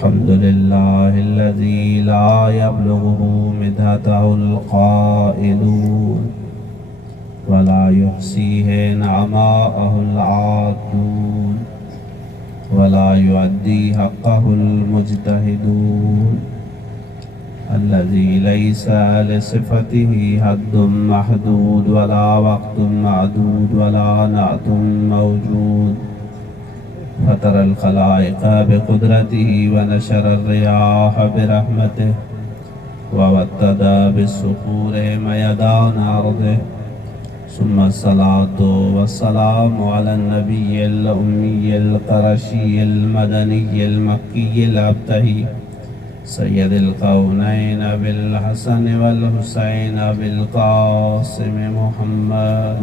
अल्हम्दुलिल्लाहिल्लज़ी ला यब्लुगुहु मिदहतहुल क़ाइलून वला युहसीहि नअमाअहुल आदून वला युअद्दी हक़्क़हुल मुज्तहिदून अल्लज़ी लैसा लिसिफ़तिही हद्दुम महदूद वला वक़्तुम मअदूद वला नाअतुम मौजूद फ़तरल ख़लाइक़ बिक़ुदरतिही व नशरर रियाह बिरहमतिही व वत्तद बिस्सुखूर मयदान अर्दिही सुम्मा अस्सलातु वस्सलामु अलन नबिय्यिल उम्मिय्यिल क़ुरशिय्यिल मदनिय्यिल मक्किय्यिल अब्तही सय्यदिल कौनैन बिल हसन वल हुसैन बिल क़ासिम मुहम्मद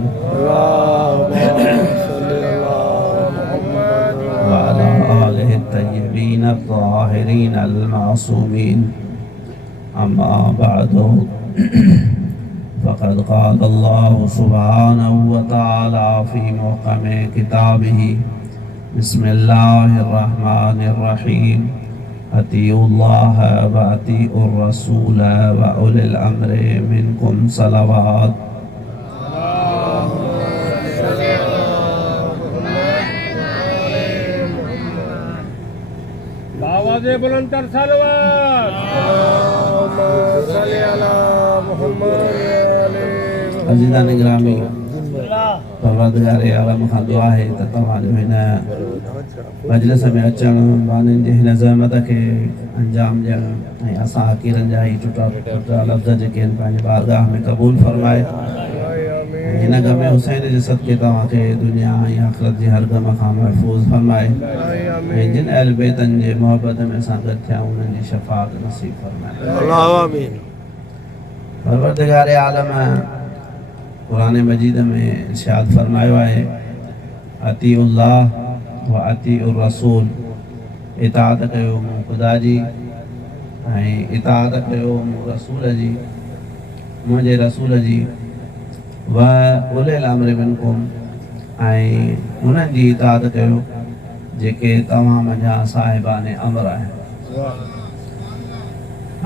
व अला आलिहि तय्यबीन अत्ताहिरीन अल मासूमीन अम्मा बअदु फ़क़द क़ाल अल्लाहु सुब्हानहु व तआला फ़ी मुहकमि किताबिही बिस्मिल्लाहिर रहमानिर रहीम अतीउल्लाह व अतीउर रसूल व उलिल अम्रि मिनकुम सलवात आवाज़े बुलंद कर सलवात अज़ीज़ान गिरामी परवरदिगार आलम खां दुआ है त तव्हां जो हिन मजलिस में अचणु बाननि जे हिन ज़हमत खे अंजाम ॾियणु ऐं असां हक़ीरनि जा ही टुटा लफ़्ज़ जेके आहिनि पंहिंजे बारगाह में क़बूल फरमाए ऐं हिन गम हुसैन जे सदके तव्हांखे दुनिया ऐं आख़िरत जी हर गम खां महफ़ूज़ फरमाए ऐं जिन अहल बैतनि जे मोहबत में असां गॾु थिया उन्हनि जी शफ़ाअत नसीब फरमाए। परवरदिगार आलम कुरान मजीद में इरशाद फरमायो आहे अतीउल्लाह व अतीउर रसूल इताअत कयो मूं ख़ुदा जी ऐं इताअत कयो मूं रसूल जी मुंहिंजे रसूल जी व उलिल अम्रि मिनकुम ऐं उन्हनि जी इताअत कयो जेके तव्हां मंझां साहिबाने अमर आहिनि।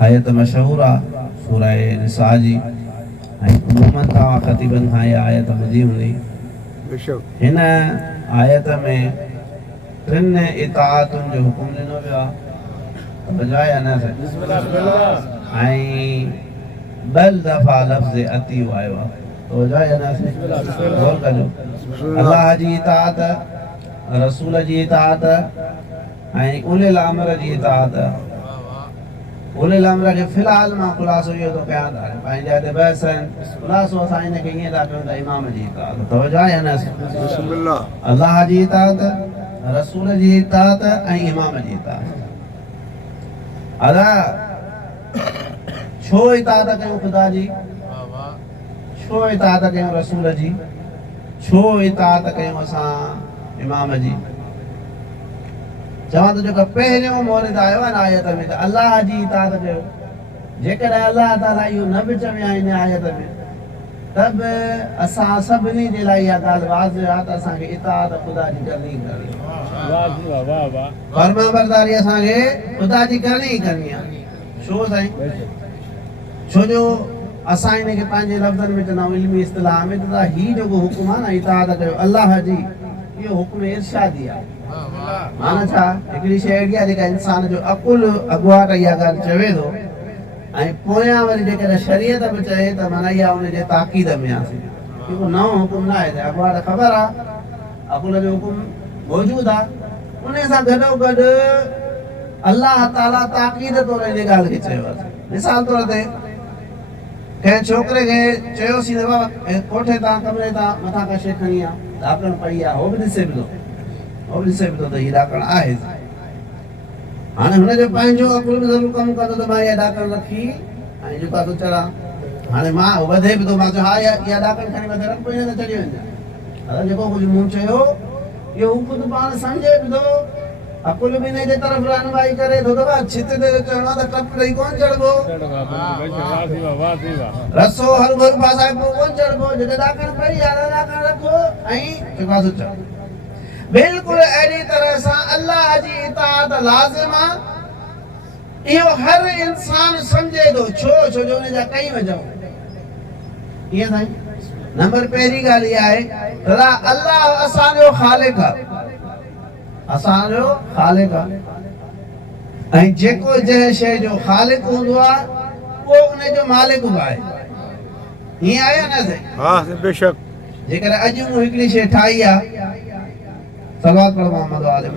आयत मशहूर आहे सूरह निसा जी ऐं उमूमन तव्हां ख़तीबनि खां इहा आयत ॿुधी हूंदी। हिन आयत में टिनि इताअतुनि जो हुकुम ॾिनो वियो आहे तवजो आहे या न ऐं ॿ दफ़ा लफ़्ज़ अतीउ आयो आहे तवजो आहे या न गौर कजो अल्लाह जी इताअत रसूल जी इताअत ऐं उलिल अम्र जी इताअत। उलिल अम्र खे फ़िलहाल मां ख़ुलासो इहो थो कयां त पंहिंजा हिते बहस आहिनि ख़ुलासो असां हिन खे ईअं था कयूं त इमाम जी इताअत तवजो आहे या न अल्लाह जी इताअत रसूल जी इताअत ऐं इमाम जी इताअत। अदा छो इताअत कयूं ख़ुदा जी छो इताअत कयूं रसूल जी छो इताअत कयूं असां इमाम जी चवां तो जेको पहिरियों मोरिद आयो आहे न आयत में त अल्लाह जी इताअत कयो जेकॾहिं अल्लाह ताला इहो न बि चविया हिन आयत में त बि असां सभिनी जे लाइ इहा ॻाल्हि वाज़िह आहे त असांखे इताअत ख़ुदा जी करणी ई करणी फर्मा बरदारी असांखे ख़ुदा जी करणी ई करणी आहे। छो साईं छो जो असां हिनखे पंहिंजे लफ़्ज़नि में चवंदा आहियूं इल्मी इस्तिलाह में त हीउ जेको हुकुम आहे न इताअत कयो अल्लाह जी इहो हुकुम इरशादी आहे। माना छा हिकिड़ी शइ अहिड़ी आहे जेका इंसान जो अकुल अॻुवाट इहा ॻाल्हि चवे थो ऐं पोयां वरी जेकॾहिं शरीयत बि चए त माना इहा उनजे ताक़ीद में आहे जेको नओं हुकुम न आहे त अॻुवाट ख़बर आहे अकुल जो हुकुम मौजूदु आहे उन सां गॾोगॾु अल्लाह ताला ताक़ीद तौर हिन ॻाल्हि खे चयो आहे। मिसाल तौर ते कंहिं छोकिरे खे चयोसीं त बाबा कोठे तां कमरे तां मथां का शइ खणी आहे ॾाकण पई आहे उहो बि ॾिसे बि थो त हीअ ॾाकण आहे हाणे हुनजो पंहिंजो अकुल बि ज़रूरु कमु कंदो त मां इहा ॾाकण रखी ऐं जेका थो चढ़ां हाणे मां वधे बि थो मां चयो हा इहा ॾाकण खणी मथे रख पोइ हिन ते चढ़ी वञे अगरि जेको कुझु मूं चयो इहो हू ख़ुदि पाण सम्झे बि थो अकुल बि हिनजे तरफ़ रहनुमाई करे थो त छित ते चढ़णो आहे त टप ॾेई कोन चढ़बो रसो हर भर पासा कोन चढ़बो जिते ॾाकण पई आहे ॾाकण रखो ऐं जेका थो चढ़ बिल्कुलु अहिड़ी तरह सां अल्लाह जी इताअत लाज़िम आहे इहो हर इंसान समझे थो छो छो जो उन जा कई वजह ये साईं नंबर पहिरीं ॻाल्हि इहा आहे दादा अल्लाह असांजो ख़ालिक आहे असांजो ख़ालिक आहे ऐं जेको जंहिं शइ जो ख़ालिक हूंदो आहे उहो उन जो मालिक बि आहे हीअं आहे न साईं हाँ बेशक जेकर अॼु मूं हिकिड़ी शइ ठाही आहे सलवात पढ़ मोहम्मद वाले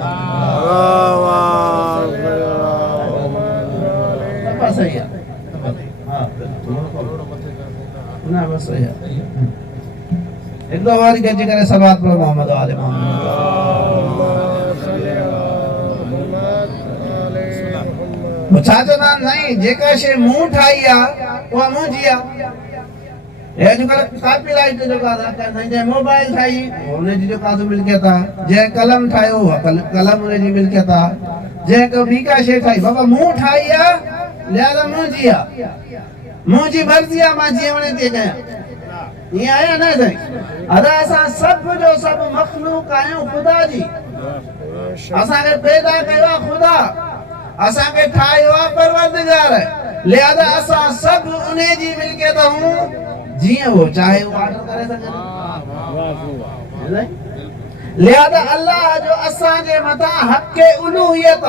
बस सही आहे हाँ ना बस सही आहे एक दो बार गज करे सलवात पढ़ मोहम्मद वाले छा चवंदा नहीं जेका शइ मूं ठाही आहे उहा मुंहिंजी आहे अॼुकल्ह कॉपीराइट जो जंहिं मोबाइल ठाही हुनजी जो काज़ो मिल्कियत आहे जंहिं कलम ठाहियो कलम हुनजी मिल्कियत आहे जंहिं को ॿी का शइ ठाही बाबा मूं ठाही आहे लिहाज़ा मुंहिंजी आहे मुंहिंजी मर्ज़ी आहे मां जीअं वणे तीअं कयां ईअं आहे न साईं अदा असां सभु जो सभु मख़लूक आहियूं ख़ुदा जी असांखे पैदा कयो आहे ख़ुदा असांखे ठाहियो आहे परवरदिगार लिहाज़ा असां सभु उन जी मिल्कियत आहियूं जीअं वो चाहे वो ऑर्डर करे सघे लिहाज़ा अल्लाह जो असांजे मथां हक़ उलूहियत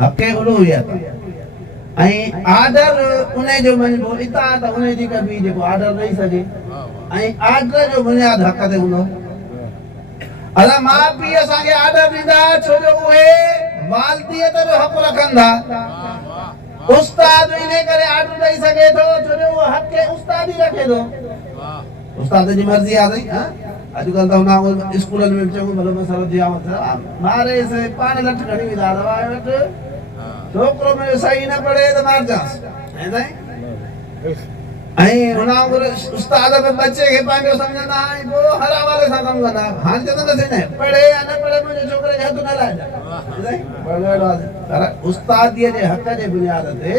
हक़ उलूहियत ऐं आर्डर उन जो मञिबो इताअत उन जी कबी जेको आर्डर ॾेई सघे ऐं आर्डर जो बुनियाद हक़ ते हूंदो अला माउ पीउ असांखे आर्डर ॾींदा छो जो उहे वालदियत जो हक़ रखंदा उस्ताद इने करे आर्डर ॾेई सघे थो छो जो उहो हक़ उस्ताद ई रखे थो उस्ताद जी मर्ज़ी आहे साईं अॼुकल्ह त हुन स्कूलनि में चङो भलो मसइलो थी आहे ॿार से पाण लठ खणी वेंदा दवा वटि छोकिरो में सही न पढ़े त मारजांसि ऐं हुन वांगुरु उस्ताद बि बचे खे पंहिंजो सम्झंदा ऐं पोइ हर हवाले सां कमु कंदा हाणे चवंदासीं न पढ़े या न पढ़े मुंहिंजे छोकिरे खे हथु न लाइजांइ पर उस्तादीअ जे हक़ जे बुनियाद ते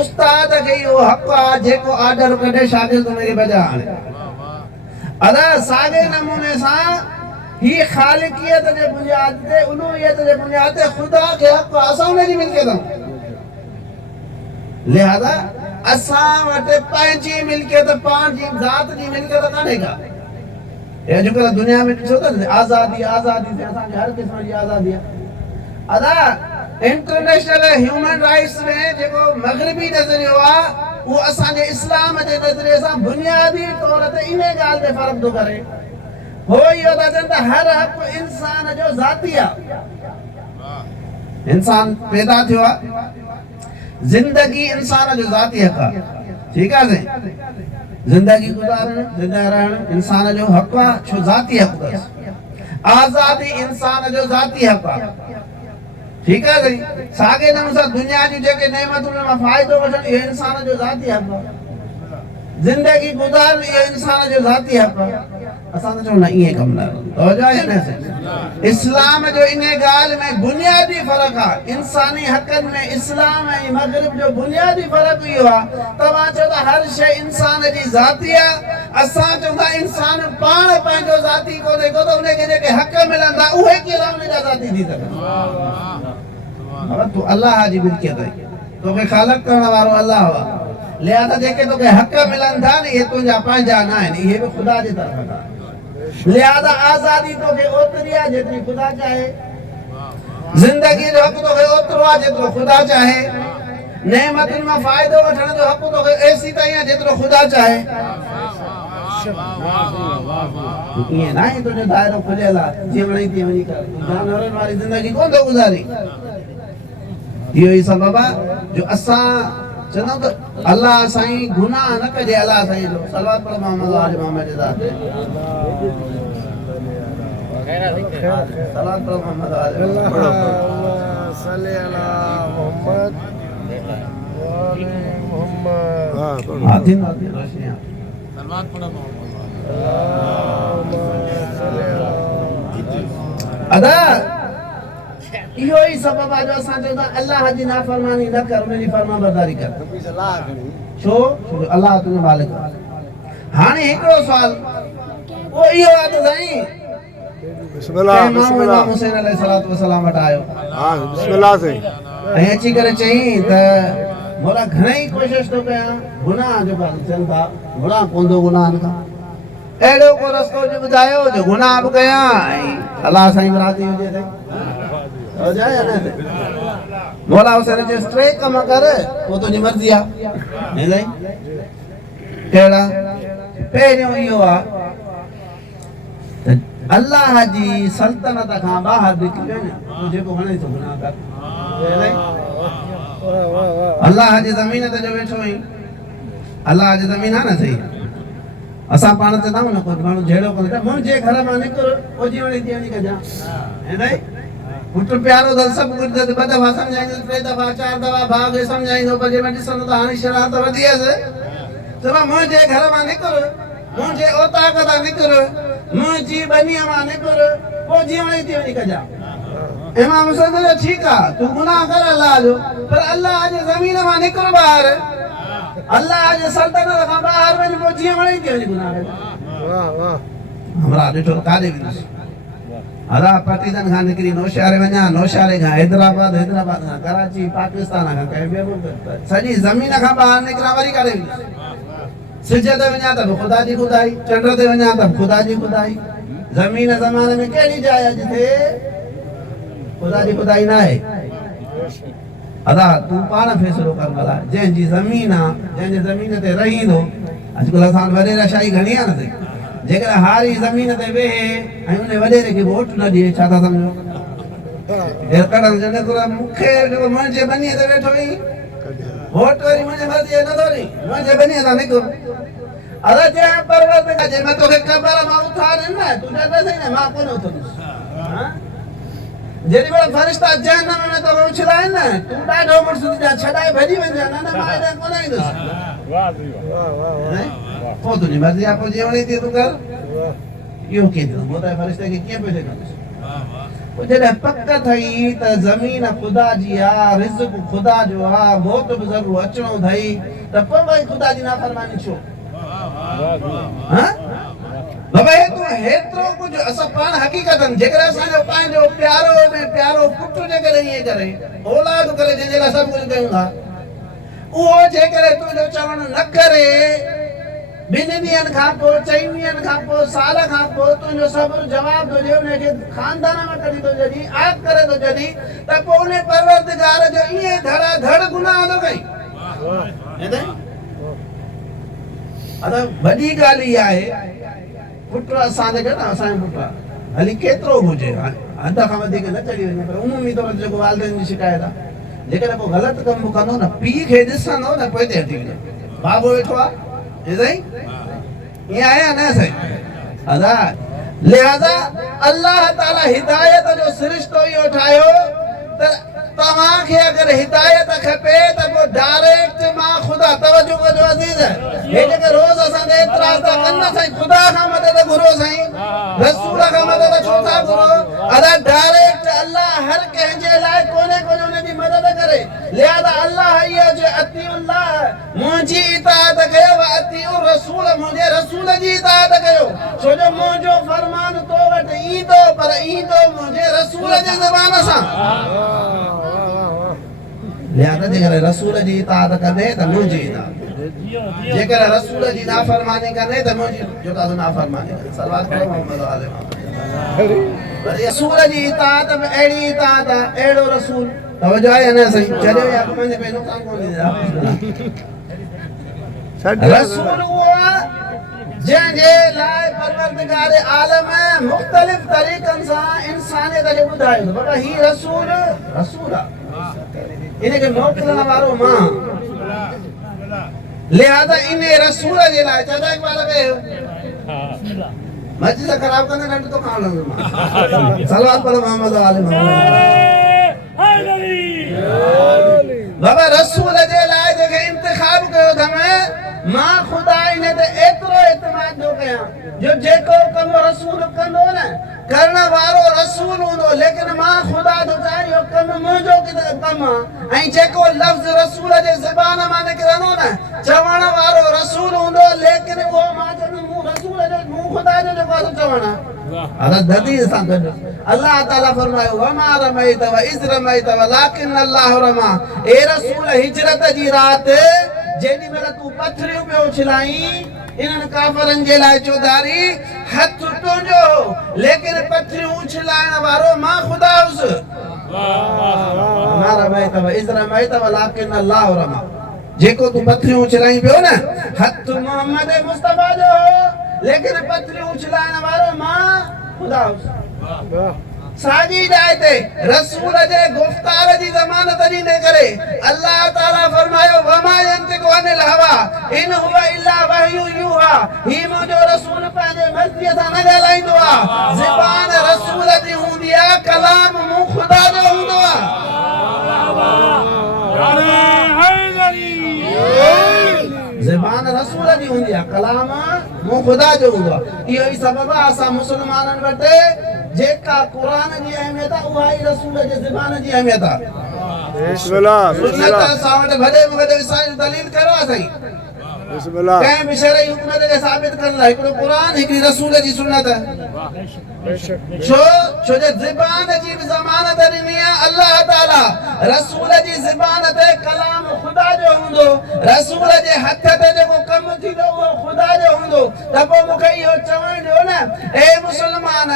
उस्ताद खे इहो हक़ आहे जेको आर्डर कढे शागिर्द हुनखे बजा हाणे अदा साॻे नमूने सां ही ख़ालिकियत जे बुनियाद ते उलूहियत जे बुनियाद ते ख़ुदा खे हक़ असां हुनजी मिल्कियत आहियूं लिहाज़ा असां वटि पंहिंजी मिल्कियत पंहिंजी ज़ात जी मिल्कियत कान्हे का अॼुकल्ह दुनिया में ॾिसो था आज़ादी आज़ादी से असांखे हर क़िस्म जी आज़ादी आहे अदा इंटरनेशनल ह्यूमन राइट्स में जेको मग़रिबी नज़रियो आहे उहो असांजे इस्लाम जे नज़रिए सां बुनियादी तौर ते इन ॻाल्हि ते फ़र्क़ु थो करे हो इहो था चवनि त हर हक़ इंसान जो ज़ाती आहे इंसान पैदा थियो आहे जिंदगी इंसान जो ज़ाती हक़ आहे ठीकु आहे साईं जिंदगी गुज़ारण ज़िंदा रहण इंसान जो हक़ आहे छो ज़ाती हक़ अथसि आज़ादी इंसान जो ज़ाती हक़ आहे ठीकु आहे साईं साॻे नमूने सां दुनिया जी जेके नेमतुनि मां फ़ाइदो वठणु इहो इंसान जो ज़ाती हक़ आहे जिंदगी गुज़ारण इहो इंसान जो ज़ाती हक़ आहे असां त चऊं न ईअं कमु न तवजो आहे न साईं इस्लाम जो इन ॻाल्हि में बुनियादी फ़र्क़ु आहे इंसानी हक़नि में इस्लाम ऐं मग़रिब जो बुनियादी फ़र्क़ु इहो आहे तव्हां चओ था हर शइ इंसान जी ज़ाती आहे असां चऊं था इंसान पाण पंहिंजो ज़ाती कोन्हे को त उनखे जेके हक़ मिलंदा उहे कहिड़ा उन जा ज़ाती थी सघनि तूं अलाह जी मिल्कियत आहीं तोखे ख़ालिक़ करण वारो अलाह आहे लिहाज़ा जेके तोखे हक़ मिलनि था न इहे तुंहिंजा पंहिंजा न आहिनि इहे बि ख़ुदा जी तरफ़ खां लिहाज़ा आज़ादी तोखे ओतिरी आहे जेतिरी ख़ुदा चाहे ज़िंदगी जो हक़ तोखे ओतिरो आहे जेतिरो ख़ुदा चाहे नेमतुनि मां फ़ाइदो वठण जो हक़ तोखे एसी ताईं आहे जेतिरो ख़ुदा चाहे ईअं न आहे तुंहिंजो दाइरो खुलियल आहे जीअं वणे तीअं वञी कर जानवरनि वारी ज़िंदगी कोन थो गुज़ारी इहो ई सबबु आहे जो असां चवंदा त अल्लाह साईं गुनाह न कजे अल्लाह साईं जो सलवात पढ़ मोहम्मद आल मोहम्मद जे ज़ात ते सलवात पढ़ मोहम्मद आल सल्ली अला मोहम्मद वाले मोहम्मद आदिन रशिया सलवात पढ़ मोहम्मद अदा इहो ई सबबु आहे जो असां चऊं था अल्लाह जी नाफ़रमानी न कर उनजी फरमाबरदारी कर छो छो अल्लाह तुंहिंजो मालिक हाणे हिकिड़ो सुवाल उहो इहो आहे त साईं बिस्मिल्लाह बिस्मिल्लाह हुसैन अलैहि सलातो व सलाम वटि आयो हां बिस्मिल्लाह साईं ऐं अची करे चई त मोला घणेई कोशिश तो कयां गुनाह जो चवनि था गुनाह कोंदो गुनाह खां अहिड़ो को रस्तो जो ॿुधायो जो गुनाह बि कयां ऐं अलाह साईं राज़ी हुजे त जाए न मोला हुसैन चयसि टे कम कर पोइ तुंहिंजी मर्ज़ी आहे कहिड़ा पहिरियों इहो आहे त अल्लाह जी सल्तनत खां ॿाहिरि निकिरी वञ तूं जेको वणे थो गुनाह कर अल्लाह जी ज़मीन ते जो वेठो आहीं अल्लाह जी ज़मीन आहे न सही असां पाण चवंदा आहियूं न कुझु माण्हू जहिड़ो कोन्हे मुंहिंजे घर मां निकिर ओजी वणी थी वञी कजां पुट प्यारो अथसि सभु कुझु अथसि ॿ दफ़ा सम्झाईंदो टे दफ़ा चारि दफ़ा भाउ खे सम्झाईंदो पर जंहिं महिल ॾिसंदो त हाणे शरारत वधी वियसि चवंदो मुंहिंजे घर मां निकिर मुंहिंजे औताक तां निकिर मुंहिंजी बनीअ मां निकिर पोइ जीअं वणी थी वञी कजां इमाम हुसैन चयो ठीकु आहे तूं गुनाह कर अल्लाह जो पर अल्लाह जे ज़मीन मां निकिर ॿाहिरि अल्लाह जे सल्तनत खां ॿाहिरि वञ पोइ जीअं वणी थी वञी गुनाह कर हमरा ॾिठो काॾे वेंदुसि अला पाकिस्तान खां निकिरी नौशारे वञा नौशारे खां हैदराबाद हैदराबाद खां कराची पाकिस्तान खां कंहिं ॿिए मुल्क सॼी ज़मीन खां ॿाहिरि निकिरा वरी काॾे वेंदुसि सिज ते वञा त ख़ुदा जी ख़ुदाई चंड ते वञा त ख़ुदा जी ख़ुदाई ज़मीन ज़माने में कहिड़ी जाइ आहे जिथे ख़ुदा जी ख़ुदाई न आहे अदा तूं पाण फ़ैसिलो कर भला जंहिंजी ज़मीन आहे जंहिंजे ज़मीन ते रहंदो अॼुकल्ह असां वॾेरा शाही घणी आहे न साईं जेकर हारी ज़मीन ते वेहे ऐं उन वॾेरे खे वोट न ॾिए छा था सम्झो मूंखे मुंहिंजे बनीअ ते वेठो आहीं वोट वरी मुंहिंजे मर्ज़ीअ नथो ॾे मुंहिंजे बनीअ तां निकिर अरे जंहिं परवरदिगार जे मैं तोखे क़बर मां उथारिन न तूं ॾाढो न मां कोन उथंदुसि जेॾी महिल फ़रिश्ता जहन्नम में तोखे उछलाइनि न तूं ॾाढो मुड़ुसु तुंहिंजा छॾाए भॼी वञजां न मां हेॾां कोन ईंदुसि पोइ तुंहिंजी मर्ज़ी आहे पोइ जीअं वणी थी तूं कर इहो कीअं थींदो पोइ त फ़रिश्ते खे कीअं पियो कंदुसि पोइ जॾहिं पक थई त ज़मीन ख़ुदा जी आहे रिज़्क़ ख़ुदा जो आहे मौत बि ज़रूरु अचिणो अथई त पोइ भई ख़ुदा जी नाफ़रमानी छो बाबा तूं हेतिरो कुझु असां पाण हक़ीक़तनि जेकर असांजो पंहिंजो प्यारो में प्यारो पुटु जेकर ईअं करे औलाद करे जंहिंजे लाइ सभु कुझु कयूं था उहो जेकर तुंहिंजो चवणु न करे ॿिनि ॾींहंनि खां पोइ 4 ॾींहंनि खां पोइ साल खां पोइ तुंहिंजो सब्र जवाबु थो ॾिए उनखे ख़ानदान में कढी थो जॾहिं आग करे थो जॾहिं त पोइ उन परवरदिगार जो ईअं धड़ाधड़ गुनाह थो कई अदा वॾी ॻाल्हि इहा आहे पुट असांजे घर न असांजो पुट आहे हली केतिरो बि हुजे हद खां वधीक न चढ़ी वञे पर उमूमी तौर ते जेको वालिदैन जी शिकायत आहे जेकॾहिं को ग़लति कमु कंदो न पीउ खे ॾिसंदो न पोइ ते हटी वञे बाबो वेठो आहे साईं ईअं आहे या न साईं अदा लिहाज़ा अल्लाह ताला हिदायत जो सिरिश्तो इहो ठाहियो त तव्हांखे अगरि हिदायत खपे त पोइ डायरेक्ट मां ख़ुदा तवजो कजो अज़ीज़ हे जेके रोज़ असां ते एतिराज़ था कनि न साईं ख़ुदा खां मदद घुरो साईं रसूल खां मदद छो था घुरो अदा डायरेक्ट अल्लाह हर कंहिंजे लाइ कोने कोने उनजी मदद करे लिहाज़ा अल्लाह इहो जो अतीउल्लाह मुंहिंजी इताअत कयो व अतीउ रसूल मुंहिंजे रसूल जी इताअत कयो छो जो मुंहिंजो फरमान तो वटि ईंदो पर ईंदो मुंहिंजे रसूल जे ज़बान सां लिहाज़ा जेकर रसूल जी इताअत कंदे त मुंहिंजी इताअत जेकर रसूल जी नाफ़रमानी कंदे त मुंहिंजी जो तां नाफ़रमानी कंदे सलवात पढ़ो मोहम्मद आले पर रसूल जी इताअत में अहिड़ी इताअत आहे अहिड़ो रसूल तवजो आहे न सही चलियो या पंहिंजे पंहिंजो काम कोन ॾींदा रसूल उहो जंहिंजे लाइ परवरदिगार आलम मुख़्तलिफ़ तरीक़नि सां इंसानियत खे ॿुधायो बाबा ही रसूल रसूल आहे इनखे मोकिलण वारो मां लिहाज़ा इन रसूल जे लाइ चाचा इकबाल कयो मस्जिद ख़राब कंदे नंढ तो खाण लॻो सलवात पढ़ो मोहम्मद आले बाबा रसूल जे लाइ जेके इंतिखाब कयो था मां ख़ुदा इन ते एतिरो एतमाद थो कयां जो जेको कम रसूल कंदो न करण वारो रसूल हूंदो, लेकिन मां ख़ुदा जो चाहियो कम मुंहिंजो कम आहे। ऐं जेको लफ़्ज़ रसूल जे ज़बान मां निकिरंदो न, चवण वारो रसूल हूंदो, लेकिन उहो मां चवंदुमि मूं रसूल जो, मूं ख़ुदा जो जेको आहे चवण आहे ददीअ सां गॾु। अल्लाह ताला फरमायो वमा रमैत व इज़ रमैत वलाकिन अल्लाह रमा। ए रसूल हिजरत जी राति जेॾी महिल तूं पथरियूं पियो छिलाई इन्हनि काफ़रनि जे लाइ चौधारी हथ तुंहिंजो, लेकिन पथरियूं उछलाइण वारो मां ख़ुदा हुउसि। वमा रमैत व इज़ रमैत वलाकिन अल्लाह रमा। जेको तूं पथरियूं उछलाई पियो न, हथ मोहम्मद मुस्तफा जो हो, लेकिन पथरियूं उछलाइण वारो मां ख़ुदा हुउसि। साॻी जाइ ते रसूल जे गुफ़्तार जी ज़मानत ॾींदे करे अल्लाह ताला फरमायो वमा यंतिकु अनिल हवा इन हुवा इल्ला वहयु यूहा। ही मुंहिंजो रसूल पंहिंजे मर्ज़ीअ सां न ॻाल्हाईंदो आहे, ज़बान रसूल जी हूंदी आहे, कलाम मूं ख़ुदा जो हूंदो आहे। ज़बान रसूल जी हूंदी आहे, कलाम मूं ख़ुदा जो हूंदो आहे। इहो ई सबबु आहे असां मुस्लमाननि वटि जेका क़ुरान जी अहमियत आहे उहा ई रसूल जे ज़बान जी अहमियत आहे। सुन्नत असां वटि वॾे में वॾे असांजी दलील कयो आहे साईं। कंहिं बि शरई हुकुम ते साबित करण लाइ हिकिड़ो क़ुरान, हिकिड़ी रसूल जी सुन्नत। छो जे ज़बान जी बि ज़मानत ॾिनी आहे अल्लाह ताला। रसूल जी ज़बान ते कलाम ख़ुदा जो हूंदो, रसूल जे हथ ते जेको कमु थींदो उहो ख़ुदा जो हूंदो। त पोइ मूंखे इहो चवण ॾियो न, ए मुस्लमान,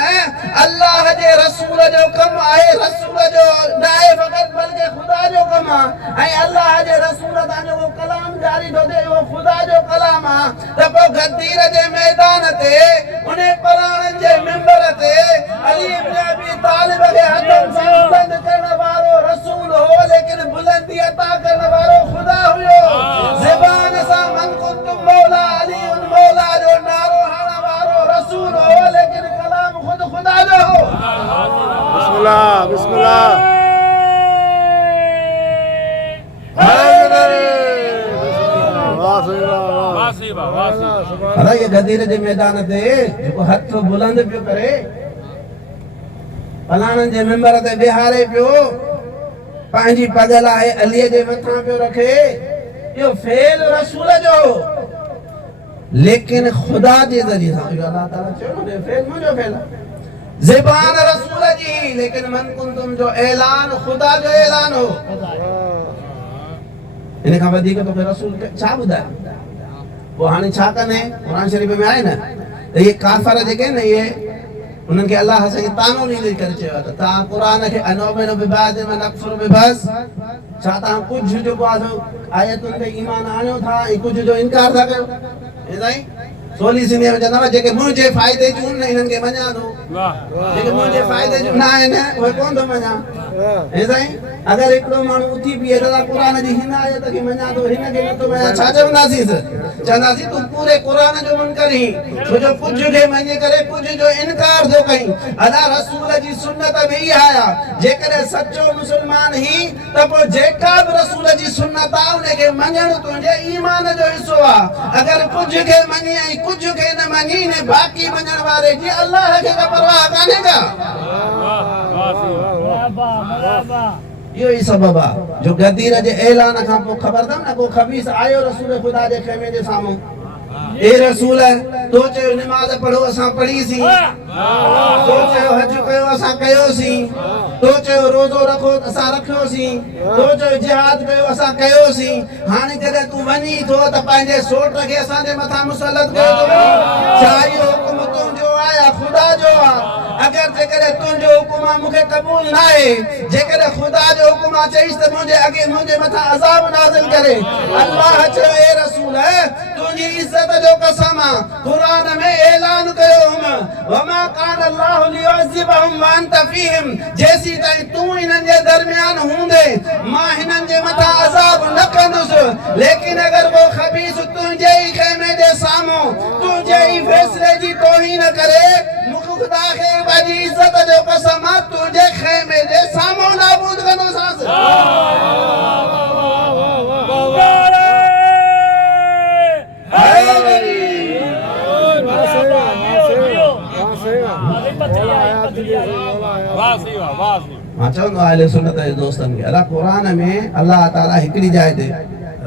अल्लाह जे रसूल जो कमु आहे, रसूल जो न आहे फ़क़ति बल्कि ख़ुदा जो कमु आहे। ऐं अल्लाह जे रसूल तां जेको कलाम जारी थो थिए उहो ख़ुदा जो कलाम आहे। त पोइ गदीर जे मैदान ते उन पराणनि जे मिंबर ते अली इब्न अबी तालिब खे हथनि सां बुलंद करण वारो रसूल हो, लेकिन बुलंदी अता करण वारो ख़ुदा हुयो। ज़बान सां मन कुंतुम मौला अली मौला जो नारो हणण वारो रसूल हो, लेकिन कलाम ख़ुद ख़ुदा जो हो। बिस्मिल्लाह बिस्मिल्लाह। अरे ये गदीर जे मैदान ते जेको हथ बुलंद पियो करे, फलाणनि जे मिंबर ते बिहारे पियो, पंहिंजी पग लाहे अलीअ जे मथां पियो रखे, इहो फेल रसूल जो, लेकिन ख़ुदा जे ज़रिए सां। अल्लाह ताला चयो न फेल मुंहिंजो फेल, ज़बान रसूल जी, लेकिन मन कुंतुम जो ऐलान ख़ुदा जो ऐलान हो। इन खां वधीक तोखे रसूल छा ॿुधाए? पोइ हाणे छा कनि? क़ुरान शरीफ़ में आहे न, त इहे काफ़र जेके न इहे उन्हनि खे अलाह साईं तानो ॾींदे करे चयो आहे त तव्हां क़ुरान खे अनुमिनु बिबाद में नकफ़ुरु बिबस, छा तव्हां कुझु जेको आहे आयतुनि ते ईमान आणियो था ऐं कुझु जो इनकार था कयो? हे साईं सोली सिंधीअ में चवंदा हुआ जेके मुंहिंजे फ़ाइदे जूं न इन्हनि खे मञा थो, जेके मुंहिंजे फ़ाइदे जूं न आहिनि उहे कोन थो मञा। हे साईं अगरि हिकिड़ो माण्हू उथी बीहे त क़ुरान जी हिन आयत खे मञा थो, हिन खे नथो मञा, छा चवंदासीं? चवंदासीं तूं पूरे क़ुरान जो मुनकर ही, छो जो कुझु खे मञी करे कुझु जो इनकार थो कहीं। अदा रसूल जी सुन्नत में इहा आहे, जेकॾहिं सचो मुस्लमान ही त पोइ जेका बि रसूल जी सुन्नत आहे उनखे मञणु तुंहिंजे ईमान जो हिसो आहे। अगरि कुझु खे मञी ऐं कुझु खे न मञी ने बाक़ी मञण वारे जी अल्लाह खे का परवाह कान्हे का? इहो ई सबबु आहे जो गदीर जे ऐलान खां पोइ ख़बर अथव न, को ख़बीस आयो रसूल ख़ुदा जे ख़ैमे जे साम्हूं, ए रसूल तो चयो नमाज़ पढ़ो असां पढ़ीसीं, तो चयो हज कयो असां कयोसीं, तो चयो रोज़ो रखो असां रखियोसीं, तो चयो जिहाद कयो असां कयोसीं। हाणे जॾहिं तूं वञी थो त पंहिंजे सोट खे असांजे मथां मुसलत कयो थो वञी। छा इहो हुकुम तुंहिंजो आहे या ख़ुदा जो आहे? अगरि जेकॾहिं तुंहिंजो हुकुम आहे मूंखे क़बूल न आहे, जेकॾहिं ख़ुदा जो हुकुम आहे चईसि त मुंहिंजे अॻे मुंहिंजे मथां अज़ाब नाज़िल करे। अल्लाह चयो ए रसूल तुंहिंजी इज़त जो कसम आहे, क़ुरान में ऐलान कयो हुम वमा कान अल्लाह लियुअज़िबहुम व अंत फीहिम, जेसीं ताईं तूं हिननि जे दरमियान हूंदे मां हिननि जे मथां अज़ाब न कंदुसि। लेकिन अगरि वो ख़बीस तुंहिंजे ई ख़ैमे जे साम्हूं तुंहिंजे ई फ़ैसिले जी तौहीन करे, ख़ुदा खे पंहिंजी इज़त जो कसम आहे तुंहिंजे ख़ैमे जे साम्हूं नाबूद कंदोसांसि। चवंदो आहे अहले सुन्नत जे दोस्तनि खे अलाह क़ुरान में अलाह ताला हिकिड़ी जाइ ते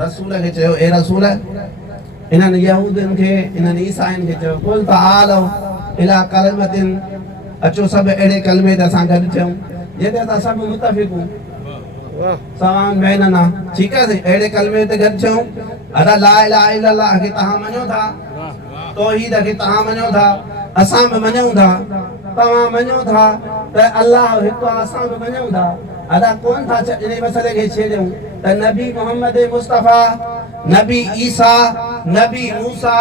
रसूल खे चयो ए रसूल इन्हनि यहूदियुनि खे इन्हनि ईसाइनि खे चयो कुल तआलौ इला कलमतिन अचो सभु अहिड़े कलमे ते असां गॾु थियूं जिते असां सभु मुतफ़िक़ूं सवान बैनना ठीक है अहिड़े कलमे ते गॾु थियूं अदा ला इलाहा इल्लल्लाह खे तव्हां मञो था तौहीद खे तव्हां मञो था असां बि मञूं था तव्हां मञो था त अल्लाह हिकु आहे असां बि मञूं था अदा कोन था इन मसइले खे छेड़ियूं त नबी मोहम्मद मुस्तफ़ा नबी ईसा नबी मूसा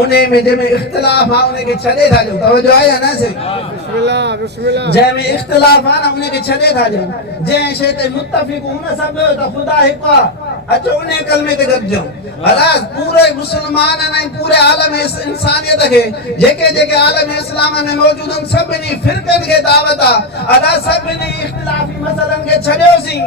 उन्हें में जंहिंमें इख़्तिलाफ़ आहे उनखे छॾे था ॾियूं तवजो आहे या न से बिस्मिल्लाह बिस्मिल्लाह जंहिंमें इख़्तिलाफ़ आहे न उनखे छॾे था ॾियूं जंहिं शइ ते मुत्तफ़िक़ हुन सभु त ख़ुदा हिकु आहे अचो उन कलमे ते गॾिजूं अलाह पूरे मुस्लमान ऐं पूरे आलम इंसानियत खे जेके जेके आलम इस्लाम में मौजूद आहिनि सभिनी फ़िरक़नि खे दावत आहे अदा सभिनी इख़्तिलाफ़ी मसइलनि खे छॾियोसीं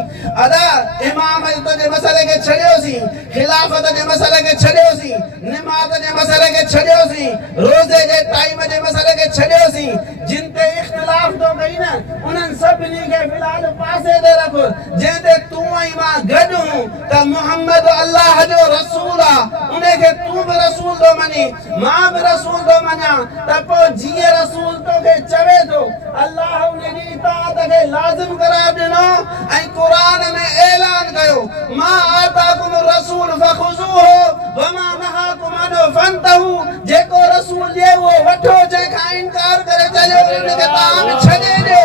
अदा इमामत जे मसइले खे छॾियोसीं ख़िलाफ़त जे मसइले खे छॾियोसीं निमाज़ जे मसइले खे छॾियोसीं रोज़े जे टाइम जे मसइले खे छॾियोसीं जिन ते इख़्तिलाफ़ तो कई न उन्हनि सभिनी खे फ़िलहाल पासे ते रख जंहिं ते तूं ऐं मां गॾु हूं त मुहम्मद अल्लाह जो रसूल आहे उनखे तूं बि रसूल थो मञी मां बि रसूल थो मञां त पोइ जीअं रसूल तोखे चवे थो अल्लाह उनजी इताअत खे लाज़िम करार ॾिनो ऐं क़ुरान में ऐलान कयो मां आताकुम रसूल फखुज़ूहु व मा नहाकुम अन्हु फंतहू जेको रसूल ॾिए उहो वठो जंहिंखां इनकार करे चलियो उनखे तव्हां छॾे ॾियो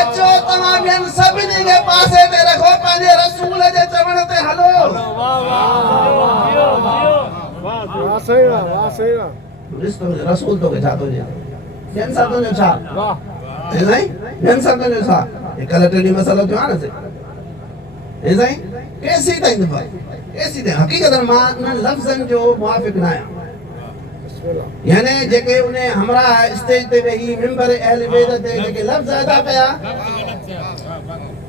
अचो तव्हां ॿियनि सभिनी खे पासे ते रखो पंहिंजे रसूल जे चवण ते हलो वाह सही वाह रिश्तो रसूल तो के छा थो जे ॿियनि सां जो छा हे साईं ॿियनि सां जो छा हे कल्ह टेड़ी मसइलो थियो आहे न से हे साईं केसी ताईं दफ़ा केसी ताईं हक़ीक़त मां उन्हनि लफ़्ज़नि जो मुआफ़िक़ न आहियां यानी जेके उन हमरा स्टेज ते वेही मिंबर अहल बैत ते जेके लफ़्ज़ अदा कया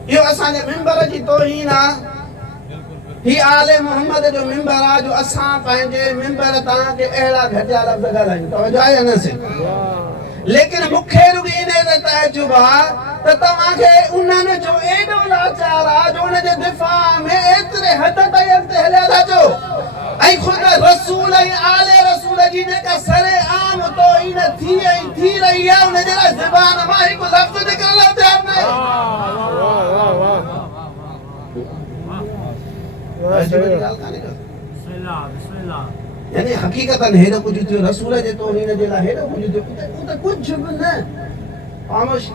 इहो असांजे मिंबर जी तौहीन आहे ही आले मोहम्मद जो मिंबर आहे जो असां पंहिंजे मिंबर तां के अहिड़ा घटिया लफ़्ज़ ॻाल्हायूं तवजो आहे या न से लेकिन मूंखे रुॻी इन ते तजुब आहे त तव्हांखे उन्हनि जो एॾो लाचार आहे जो उनजे दिफ़ा में एतिरे हद ताईं ते हलिया था जो ऐं ख़ुदि रसूल ऐं आले रसूल जी जेका सरे आम तौहीन थी रही आहे उनजे लाइ ज़बान मां हिकु लफ़्ज़ निकिरण लाइ तयार न आहे यानी हकीकतन हेॾो कुझु थियो रसूल जे तौहीन जे लाइ हेॾो कुझु थियो उते कुझु बि न ख़ामोश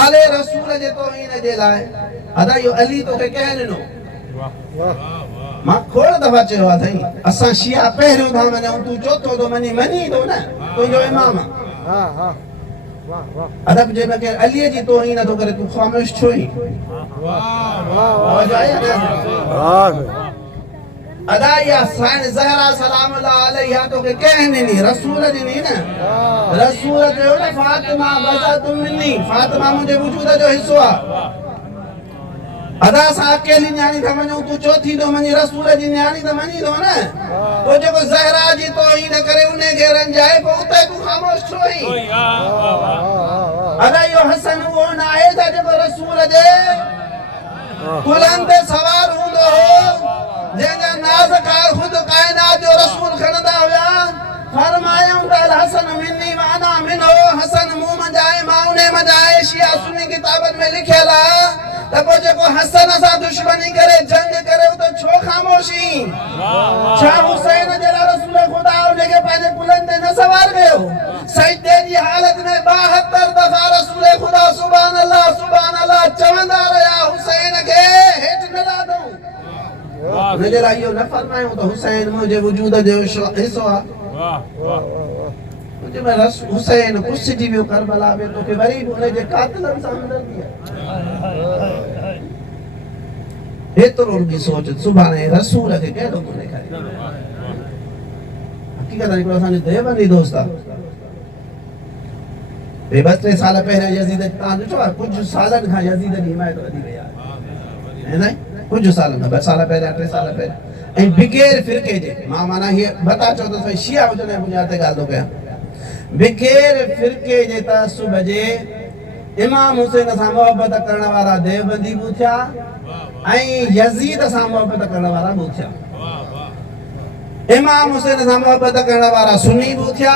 आले रसूल जे तौहीन जे लाइ अदा इहो अली तोखे कंहिं ॾिनो मां खोड़ दफ़ा चयो आहे साईं असां शिया पहिरियों था मञूं तूं चोथों थो मञी थो न तुंहिंजो इमाम अदब जे में अलीअ जी तौहीन थो करे तूं ख़ामोश छो ई अदा या साईं ज़हरा सलाम अलैहा तोखे कंहिं ॾिनी रसूल ॾिनी न रसूल चयो न फातिमा बज़तुम मिन्नी फातिमा मुंहिंजे वजूद जो हिस्सो आहे अदा सां अकेली न्याणी था मञूं तूं चौथी थो मञी रसूल जी न्याणी त मञी थो न पोइ जेको ज़हरा जी तौहीन करे उनखे रंजाए पोइ उते तूं ख़ामोश छो ई अदा इहो हसन उहो न आहे त जेको रसूल जे कुलनि ते सवार हूंदो हो जंहिंजा नाज़कार ख़ुदि काइनात जो रसूल खणंदा हुया फरमायूं त हसन मिन्नी व अना मिन्हु हसन मूं मंझि आहे मां उन मंझि आहे शिया सुन्नी किताबनि में लिखियल आहे त पोइ जेको हसन सां दुश्मनी करे जंग करे त छो ख़ामोशी छा हुसैन जहिड़ा रसूल ख़ुदा उनखे पंहिंजे कुलनि ते न सवार कयो सजदे जी हालत में 72 दफ़ा रसूल ख़ुदा सुभान अल्लाह चवंदा रहिया हुसैन खे हेठि न लाथऊं उनजे लाइ इहो न फरमायूं त हुसैन मुंहिंजे वजूद जो हिसो आहे हुसैन कुसिजी वियो करबला में तोखे वरी बि उनजे कातिलनि सां हमदर्दी आहे एतिरो रुॻी सोच सुभाणे रसूल खे कहिड़ो कोन्हे करे हक़ीक़त हिकिड़ो असांजो देवबंदी दोस्त आहे ॿ टे साल पहिरियों यज़ीद तव्हां ॾिठो आहे कुझु सालनि खां यज़ीद जी हिमायत वधी वई आहे कुझु सालनि खां 2 साल पहिरियां 3 साल पहिरियां ऐं बिगैर फिरके जे मां माना हीअ बता चओ त शिया हुजनि ऐं बुनियाद ते ॻाल्हि थो कयां बिगैर फिरके जे तअसुब जे इमाम हुसैन सां मोहब्बत करण वारा देवबंदी बि थिया ऐं यज़ीद सां मोहब्बत करण वारा बि थिया। इमाम हुसैन सां मोहब्बत करण वारा सुन्नी बि थिया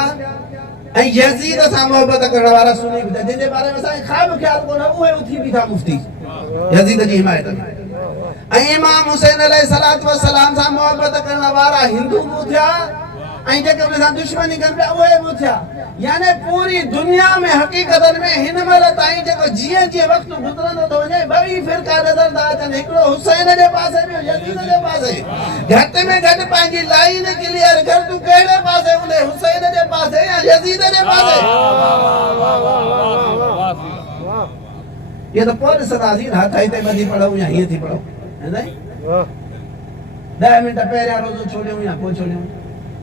ऐं यज़ीद सां मोहब्बत करण वारा सुन्नी बि थिया, जिनजे बारे में असांखे ख़्याल ख्याल कोन्हे, उहे उथी बीठा मुफ्ती यज़ीद जी हिमायत में। ऐं इमाम हुसैन अलैहिस्सलातु वस्सलाम सां मोहब्बत करण वारा हिंदू बि थिया ऐं जेके उन सां दुश्मनी कनि पिया उहे बि थिया। यानी पूरी दुनिया में हक़ीक़त में हिन महिल ताईं जेको जीअं जीअं वक़्तु गुज़रंदो थो वञे ॿई फ़िरका नज़र था अचनि, हिकिड़ो हुसैन जे पासे ॿियो यज़ीद जे पासे। घटि में घटि पंहिंजी लाइन क्लियर कर, तूं कहिड़े पासे हूंदे, हुसैन जे पासे या यज़ीद जे पासे। ये तो पोइ ॾिसंदासीं हथ हिते ॿधी पढ़ूं या हीअं थी पढ़ूं, 10 मिंट पहिरियां रोज़ो छोड़ियूं या पोइ छोड़ियूं।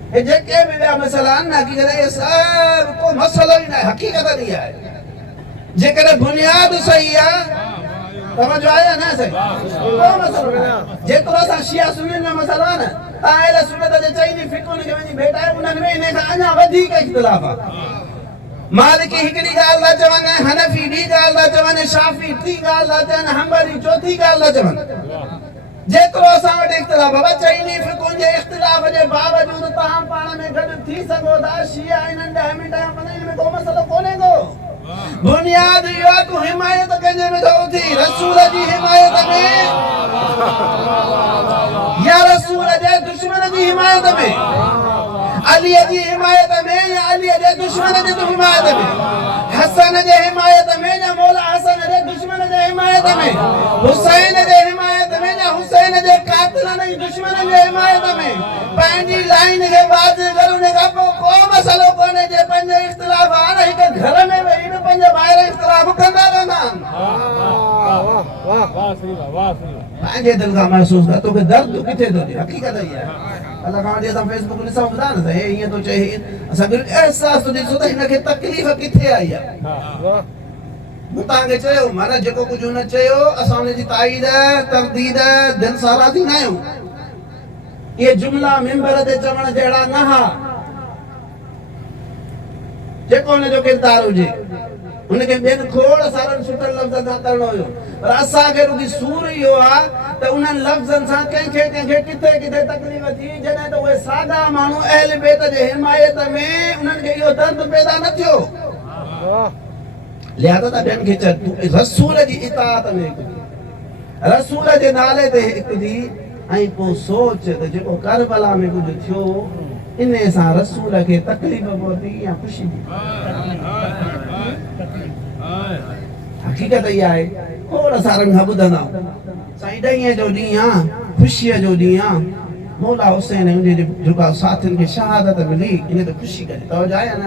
ये जेके भी ॿिया मसइला आहिनि न, हक़ीक़त ये सभु को मसइलो ई न आहे, हक़ीक़त ई आहे। जेकॾहिं बुनियाद सही आहे, तवजो आहे न सही, को मसइलो न आहे। जेतिरो असां शिया सुन्नी में मसइलो आहे न, तव्हां अहिड़े सुन्नत जे चईंदी फिक़ुनि खे वञी भेटायो, उन्हनि में इन खां अञा वधीक इख़्तिलाफ़ आहे। मालिकी हिकिड़ी ॻाल्हि था चवनि, हनफी ॿी ॻाल्हि था चवनि, शाफ़ी टी ॻाल्हि था चवनि, हंबली चौथी ॻाल्हि था चवनि। जेतिरो असां वटि इख़्तिलाफ़ आहे, चईनी फिक़ुनि जे इख़्तिलाफ़ जे बावजूद तव्हां पाण में गॾु थी सघो था। शिया इन्हनि 10 मिंट या 15 में को मसइलो कोन्हे को। बुनियाद इहो आहे, तूं हिमायत कंहिंजे में थो उथी, रसूल जी हिमायत में या रसूल जे दुश्मन जी हिमायत में, अली जी हिमायत में या अली जे दुश्मन जी हिमायत में, हसन जे हिमायत में या मौला हसन जे दुश्मन जे हिमायत में, हुसैन जे हिमायत में या हुसैन जे कातिलन जी दुश्मन जे हिमायत में। पंहिंजी लाइन खे बाज़ कर, उन खां पोइ को मसइलो कोन्हे। जे पंज इख़्तिलाफ़ आहिनि, हिकु घर में वेही बि पंज ॿाहिरि इख़्तिलाफ़ कंदा रहंदा आहिनि। पंहिंजे दिलि खां महसूस कर, तोखे दर्द किथे थो थिए, हक़ीक़त ई आहे। अलाह खां वठी असां फेसबुक ॾिसूं था न, हे ईअं थो चए, असांखे अहसास थो थिए त हिनखे तकलीफ़ किथे आई आहे। मूं तव्हांखे चयो, माना जेको कुझु हुन चयो असां हुनजी ताईद तरदीद दिलि सां राज़ी न आहियूं। इहे जुमिला मिंबर ते चवण जहिड़ा न हा। जेको हुनजो किरदारु हुजे उनखे ॿियनि खोड़ सारनि सुठनि लफ़्ज़नि सां करणो हुयो, पर असांखे रुॻी सूर इहो आहे त उन्हनि लफ़्ज़नि सां कंहिंखे कंहिंखे किथे किथे तकलीफ़ थी, जॾहिं त उहे सादा माण्हू अहल बैत जे हिमायत में उन्हनि खे इहो दर्द पैदा न थियो। लिहाज़ा त ॿियनि खे चए तूं रसूल जी इताअत में हिकु थी, रसूल जे नाले ते हिकु थी, ऐं पोइ सोच त जेको करबला में कुझु थियो इन सां रसूल खे तकलीफ़ पहुती या ख़ुशी थी। हक़ीक़त इहा आहे। खोड़ सारनि खां ॿुधंदा साईं, ॾहीअ जो ॾींहुं आहे, ख़ुशीअ जो ॾींहुं आहे, मौला हुसैन उनजे जेका साथियुनि खे शहादत मिली, इन ते ख़ुशी करे। तवजो आहे न?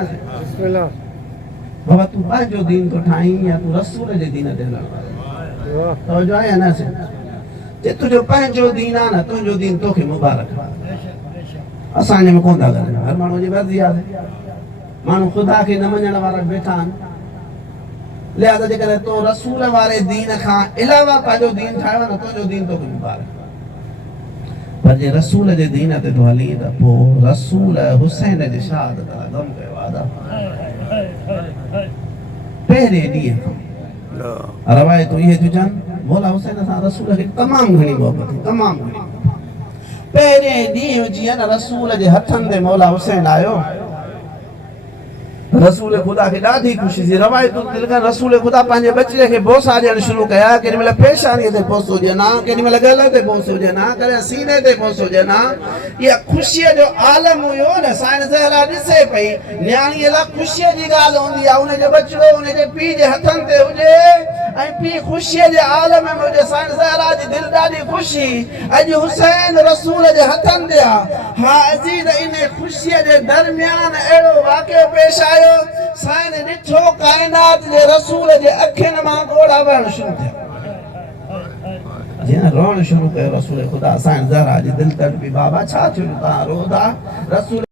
बाबा तूं पंहिंजो दीन थो ठाहीं या तूं रसूल जे दीन ते हलण वारो? तवजो आहे न? जे तुंहिंजो पंहिंजो दीन आहे न, तुंहिंजो दीन तोखे मुबारक आहे। असांजे में कोन था ॻाल्हाइनि, हर माण्हू जी मर्ज़ी आहे। माण्हू ख़ुदा खे न मञण वारा वेठा आहिनि। लिहाज़ा जेकॾहिं तो रसूल वारे दीन खां अलावा पंहिंजो दीन ठाहियो न, तुंहिंजो दीन तोखे मुबारक। पर जे रसूल जे दीन ते तूं हली त पोइ रसूल हुसैन जे शहादत लाइ गम कयो आहे। पहिरें ॾींहं खां रवायतूं इहे थियूं चवनि, मौला हुसैन सां रसूल खे तमामु घणी मोहबत हुई, तमामु घणी। पहिरें ॾींहुं जीअं न रसूल जे हथनि ते मौला हुसैन आयो, रसूल खुदा खे ॾाढी ख़ुशी थी। रवायतूं लिखनि, रसूल खुदा पंहिंजे बचे खे बोसा ॾियणु शुरू कया। केॾी महिल पेशानीअ ते बोसो ॾियनि, केॾी महिल गले ते बोसो ॾियनि, कॾहिं सीने ते बोसो ॾियनि। इहा ख़ुशीअ जो आलम हुयो न। साईं ज़हरा ॾिसे पई, न्याणीअ लाइ ख़ुशीअ जी ॻाल्हि हूंदी आहे, उनजो बचिड़ो उनजे पीउ जे हथनि ते हुजे ऐं पीउ ख़ुशीअ जे आलम में हुजे। साईं ज़हरा जी दिलि ॾाढी ख़ुशी, अॼु हुसैन रसूल जे हथनि ते आहे। हा अज़ीज़, इन ख़ुशीअ जे दरमियान अहिड़ो वाक़ियो पेश आयो, साईं ॾिठो काइनात जे रसूल जे अखियुनि मां ॻोढ़ा वहण शुरू थिया। जीअं रोअण शुरू कयो रसूल खुदा, साईं ज़हरा जी दिलि तड़पी, बाबा छा थियो तव्हां रो था? रसूल